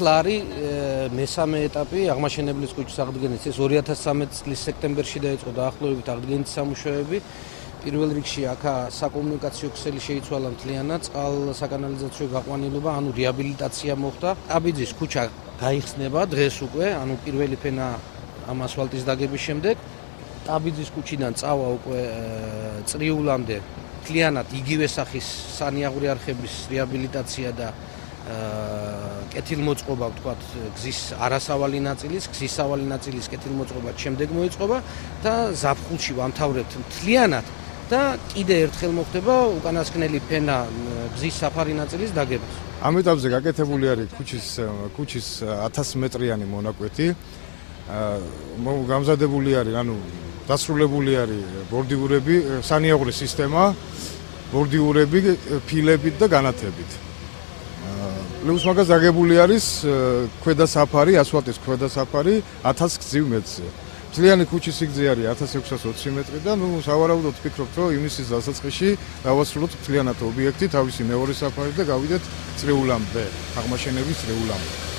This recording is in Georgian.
ახლა არის მესამე ეტაპი აღმაშენებლის ქუჩის აღდგენის. ეს 2013 წლის სექტემბერში დაიწყო დაახლოებით აღდგენის სამუშაოები. პირველ რიგში აქა საკომუნიკაციო ქსელი შეიცვალა მთლიანად, წყალსაკანალიზაციო გაყვანილობა, ანუ რეაბილიტაცია მოხდა. ტაბიძის ქუჩა გაიხსნება დღეს უკვე, ანუ პირველი ფენა ამ ასფალტის დაგების შემდეგ. ტაბიძის ქუჩიდან წავა უკვე წრიულამდე მთლიანად იგივე სახის სანიაღვრე არხების რეაბილიტაცია და კეთილმოწყობა, ვთქვათ, გზის არასავალი ნაწილის, გზის სავალი ნაწილის კეთილმოწყობა შემდეგ მოიწყობა და ზაფხულში ვამთავრებთ მთლიანად და კიდე ერთხელ მოხდება უკანასკნელი ფენა გზის საფარი ნაწილის დაგებას. ამ ეტაპზე გაკეთებული არის ქუჩის 1000 მეტრიანი მონაკვეთი. გამზადებული არის, ანუ დასრულებული არის ბორდიურები, სანიაღვრე სისტემა, ბორდიურები, ფილებით და განათებით. პლუს მაგას დაგებული არის ქვედა საფარი, ასფალტის ქვედა საფარი 1000 გზივ მეტრზე. მთლიანი ქუჩის სიგრძე არის 1620 მეტრი და სავარაუდოდ ვფიქრობთ, რომ ივნისის დასაწყისში დავასრულოთ მთლიანად ობიექტი, თავისი მეორე საფარი და გავიდეთ წრიულამდე, აღმაშენების წრიულამდე.